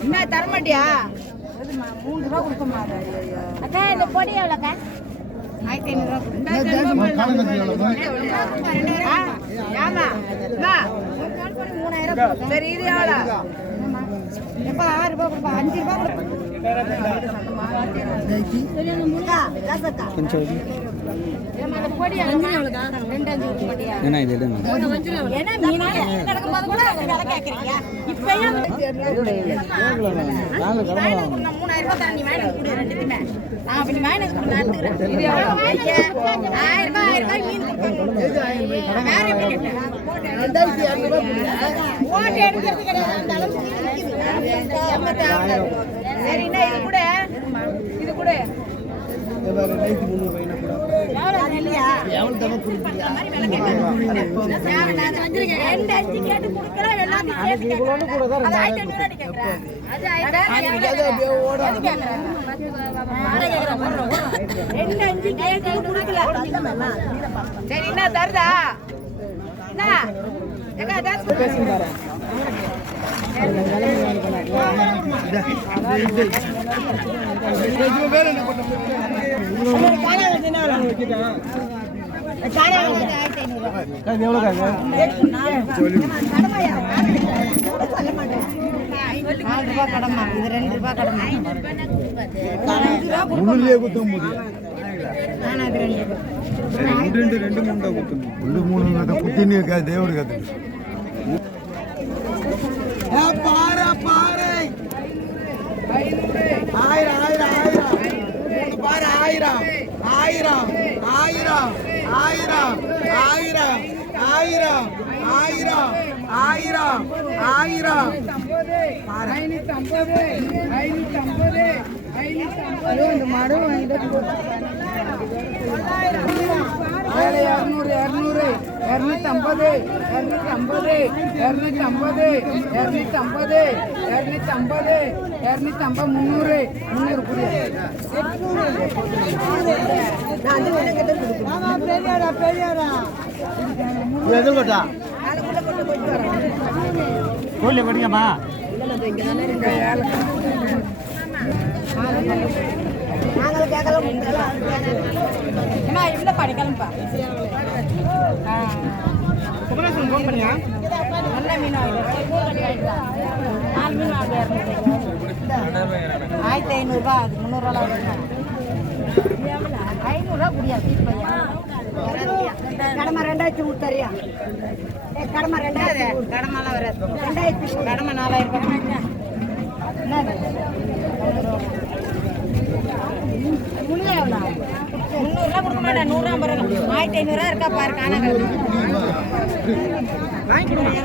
என்ன தரமாட்டியா மூணு ரூபா கொடுக்க மாட்டா இந்த பொடி எவ்வளோக்கா ஆயிரத்தி ஐநூறுரூவா ஆமா மூணாயிரம் சரி இது எவ்வளோ எப்பா पंचावन्न என்ன இது எடுங்க ஓட்டு எடுக்கிறது கிடையாது. அந்த அளவுக்கு சரி என்ன இது கூட. இது கூட. சரி என்ன தருதா பேசுங்க உள்ளே குத்த முடியும் ரெண்டு ரெண்டு ரெண்டு மூணு குத்தணும் ரெண்டு மூணு குத்தின்னு ஆயிரம் ஆயிரம் ஆயிரம் ஆயிரம் ஆயிரம் ஆயிரம் ஆயிரம் ஆயிரம் ஆயிரம். இரநூத்தி ஐம்பது இரநூத்தி ஐம்பது. இரநூத்தி ஐம்பது இரநூத்தம்பது இரநூத்தம்பது இரநூத்தம்பது இரநூத்தம்பது இரநூத்தம்பது இரநூத்தம்பது முந்நூறு முந்நூறு கூடிய பண்ணியா? நல்ல மீன் நாலு மீன் ஆயிரத்தி ஐநூறுரூபா அது முந்நூறுரூவா ஐநூறுரூவா முடியாது. கடமை ரெண்டாயிரத்தி கொடுத்தாரியா கடமை ரெண்டாயிரத்தி கடமெல்லாம் வராது. ரெண்டாயிரத்தி கடமை நாலாயிரம் ரூபாய். என்னது? முன்னே எவ்வளோ? முந்நூறுரூவா கொடுக்க மாட்டேன். நூறுரூவா ஐம்பது ரூபா ஆயிரத்தி ஐநூறுரூவா இருக்கா பாரு காணாங்க வாங்கி கொடுங்க